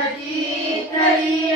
की करी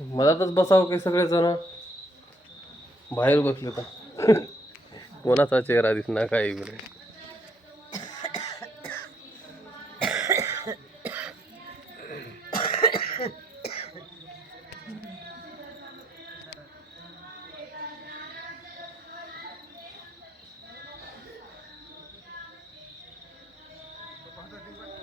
मधातच बसावं काही सगळेजण? बाहेर बसले तर. कोणाचा चेहरा दिसणार काही नाही